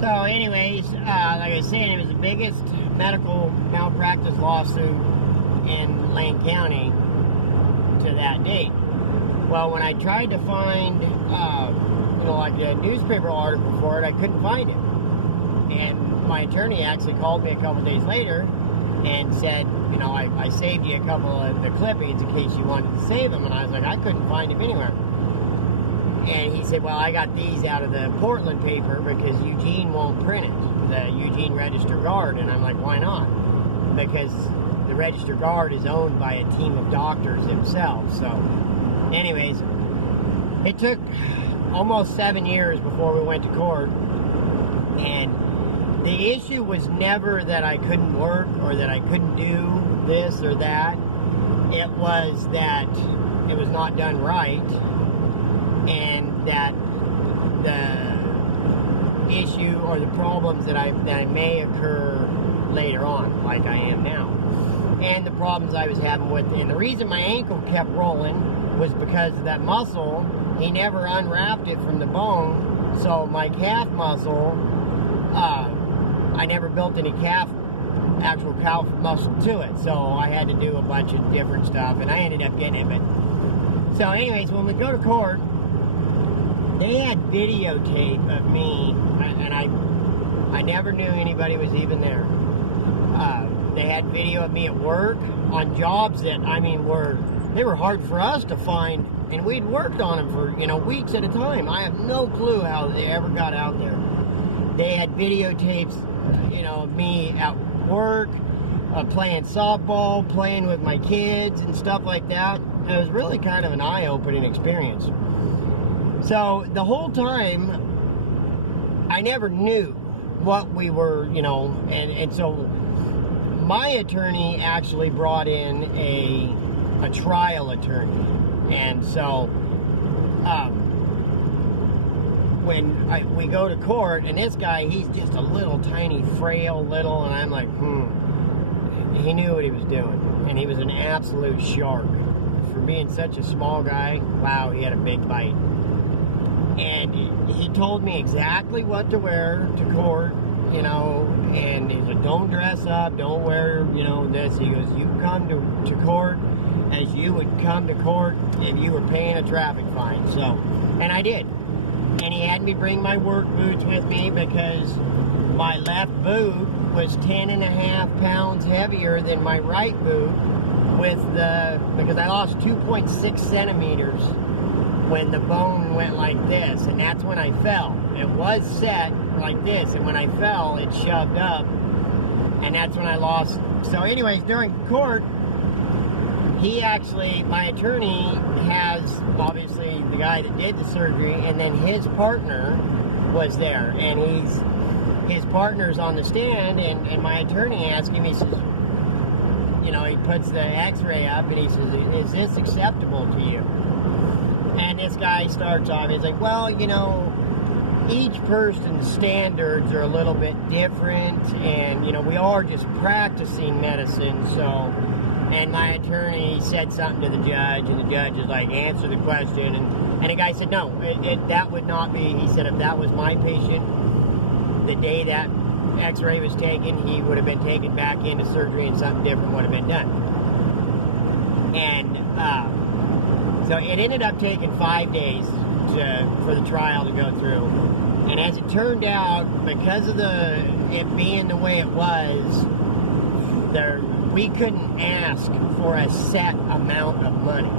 So anyways, like I was saying, it was the biggest medical malpractice lawsuit in Lane County to that date. Well, when I tried to find, like a newspaper article for it, I couldn't find it. And my attorney actually called me a couple days later and said, I saved you a couple of the clippings in case you wanted to save them. And I was like, I couldn't find them anywhere. And he said, well, I got these out of the Portland paper because Eugene won't print it, the Eugene Register Guard. And I'm like, why not? Because the Register Guard is owned by a team of doctors themselves. So anyways, it took almost 7 years before we went to court. And the issue was never that I couldn't work or that I couldn't do this or that. It was that it was not done right. And that the issue or the problems that I may occur later on, like I am now, and the problems I was having with, and the reason my ankle kept rolling was because of that muscle. He never unwrapped it from the bone, so my calf muscle, I never built any actual calf muscle to it, so I had to do a bunch of different stuff, and I ended up getting it. But so anyways, when we go to court, they had videotape of me, and I never knew anybody was even there. They had video of me at work on jobs that, they were hard for us to find, and we'd worked on them for, weeks at a time. I have no clue how they ever got out there. They had videotapes, of me at work, playing softball, playing with my kids and stuff like that. It was really kind of an eye-opening experience. So the whole time, I never knew what we were, and so my attorney actually brought in a trial attorney. And so when we go to court, and this guy, he's just a little tiny, frail little, and I'm like, he knew what he was doing. And he was an absolute shark. For being such a small guy, wow, he had a big bite. And he told me exactly what to wear to court, and he said, don't dress up, don't wear, this. He goes, you come to court as you would come to court if you were paying a traffic fine. So, and I did. And he had me bring my work boots with me because my left boot was 10.5 pounds heavier than my right boot because I lost 2.6 centimeters when the bone went like this, and that's when I fell. It was set like this, and when I fell, it shoved up, and that's when I lost. So anyways, during court, my attorney has, obviously, the guy that did the surgery, and then his partner was there, and his partner's on the stand, and my attorney asked him, he says, he puts the x-ray up, and he says, is this acceptable to you? And this guy starts off, he's like, well, each person's standards are a little bit different, and, we are just practicing medicine, so, and my attorney said something to the judge, and the judge is like, answer the question, and the guy said, no, that would not be, he said, if that was my patient, the day that x-ray was taken, he would have been taken back into surgery, and something different would have been done. And, so it ended up taking 5 days for the trial to go through. And as it turned out, because of it being the way it was, we couldn't ask for a set amount of money.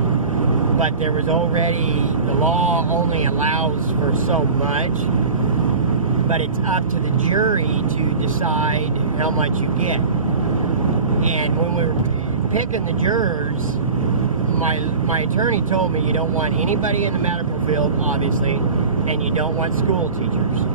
But there was already, the law only allows for so much, but it's up to the jury to decide how much you get. And when we were picking the jurors, my attorney told me you don't want anybody in the medical field, obviously, and you don't want school teachers.